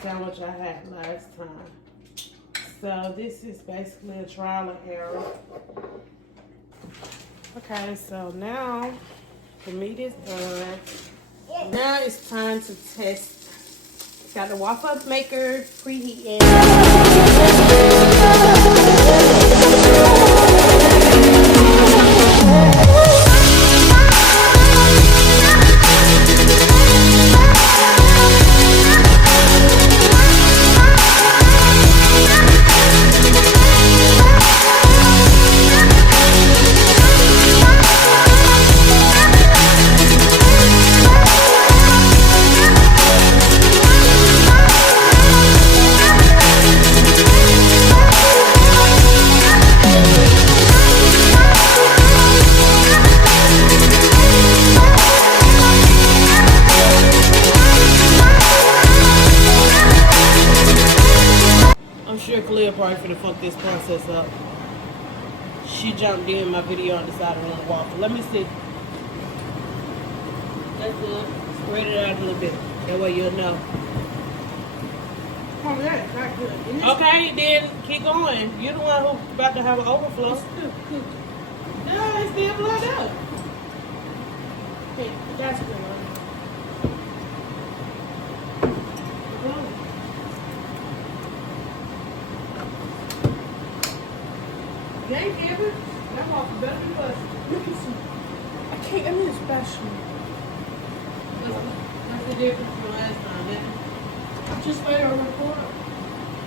sandwich I had last time. So this is basically a trial and error. Okay, so now the meat is done. Now it's time to test. Got the waffle maker preheating. Probably finna fuck this process up. She jumped in my video and decided to want waffle. Let me see. That's good. Spread it out a little bit. That way you'll know. Oh, that's not good. Okay, then keep going. You're the one who's about to have an overflow. No, it's still blood up. Okay, that's good. Hey, Kevin. That waffle better than us. Look at some. I can't. I mean, it's special. That's the difference from last time, man. Just wait on record.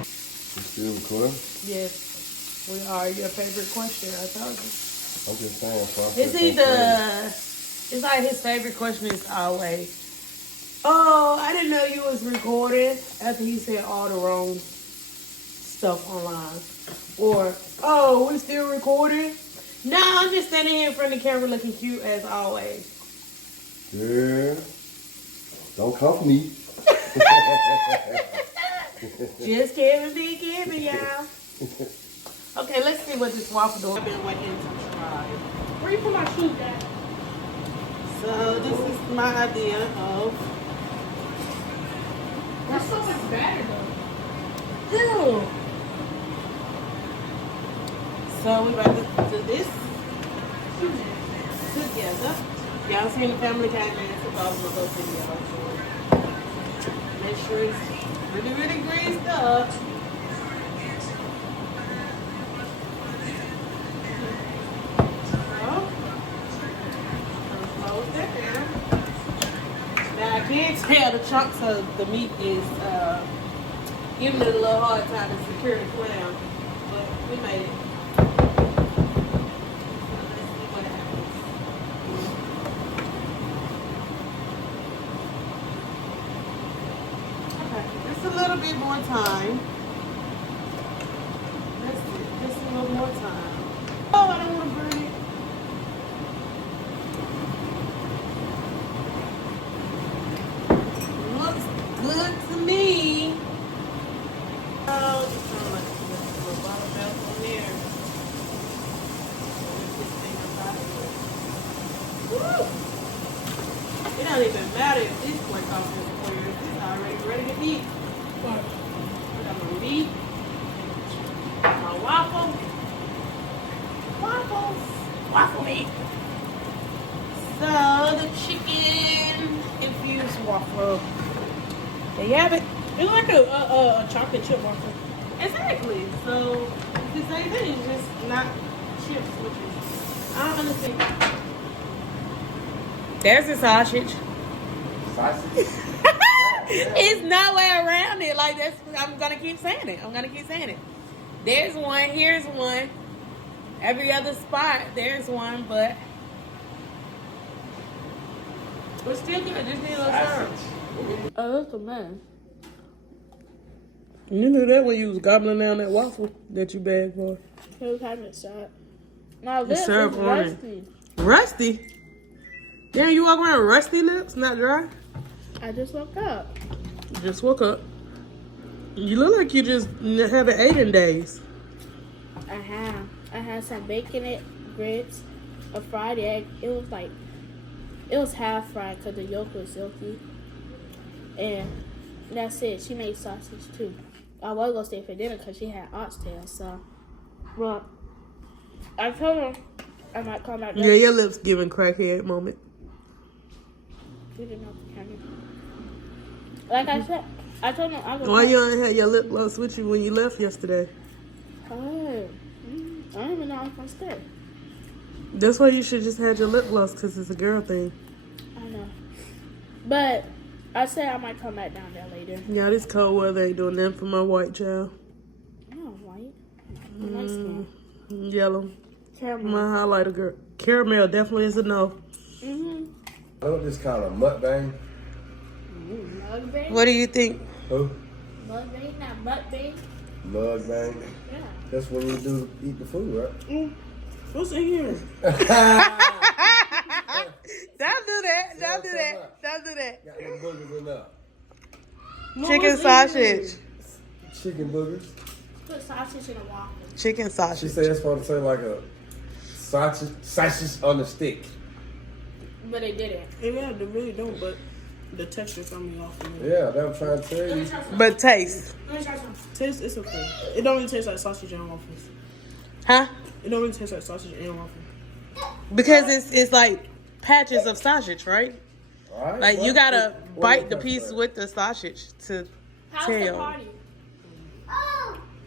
You still recording? Yes. We are your favorite question. I told you. I'm just saying. It's like his favorite question is always, oh, I didn't know you was recording, after he said all the wrong stuff online. Or, oh, we still recording? No, I'm just standing here in front of the camera looking cute as always. Yeah. Don't come for me. Just Kevin being Kevin, y'all. Okay, let's see what this waffle does. I've been waiting to try. Where you put my shoes at? So this is my idea of. That's so much better though. Ew. So we about to do this together. Y'all seen the family kind of supposed to video. Make sure it's really, really greased up. Close that down. Now I can't tell the chunks of the meat is giving it a little hard time to secure the clam, but we made it. A little bit more time. That's it. Just a little more time. Oh, I don't want to burn it. Looks good to me. Oh, just so much. Just a little bottle belt on there. Woo! It don't even matter if this boy costs us $4. It's already ready to eat. I got my meat, my waffle, waffle meat. So the chicken infused waffle. There you have it. It's like a chocolate chip waffle. Exactly. So it's the same thing, just not chips, which is I don't understand. There's the sausage. Sausage? It's no way around it. Like that's. I'm gonna keep saying it. There's one. Here's one. Every other spot, there's one, but we're still good. Just need a little syrup. Oh, that's a mess. You knew that when you was gobbling down that waffle that you begged for. He was having a shot. My lips is syrup on it. rusty. Rusty? Damn, you walk around with rusty lips, not dry? I just woke up. You just woke up. You look like you just haven't ate in days. I had some bacon, grits, a fried egg. It was half fried because the yolk was silky. And That's it. She made sausage too. I was gonna stay for dinner because she had oxtail. So, well, I told her I might come back. Yeah, your lips giving crackhead moment. We didn't know the camera. Like I said, I told her I was. Why you ain't had your lip gloss with you when you left yesterday? Oh, I don't even know if I'm gonna stay. That's why you should just had your lip gloss because it's a girl thing. I know, but I said I might come back down there later. Yeah, this cold weather ain't doing nothing for my white child. I'm not white. I'm light skin. Yellow. Caramel. My highlighter girl. Caramel definitely is a no. Mm-hmm. I don't just call a mukbang. Mukbang? What do you think? Who? Mukbang, not mukbang. Mukbang. Yeah. That's when you do eat the food, right? What's in here? Don't do that. Don't do that. Don't do that. Got them boogers enough. Chicken sausage. Chicken boogers. Put sausage in a waffle. Chicken She sausage. said it's supposed to taste like a sausage on a stick. But it didn't. Yeah, they really don't, but the texture throw me off. Yeah, that's what I'm trying to tell you. But taste. Let me try some. Taste, it's okay. It don't really taste like sausage and waffles. Huh? It don't really taste like sausage and waffles. Because it's like patches of sausage, right? All right, Like you well, gotta what bite was the that piece first? with the sausage to How's the tell. party?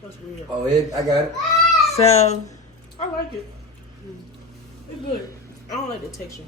That's weird. Oh, I got it. So I like it. It's good. I don't like the texture.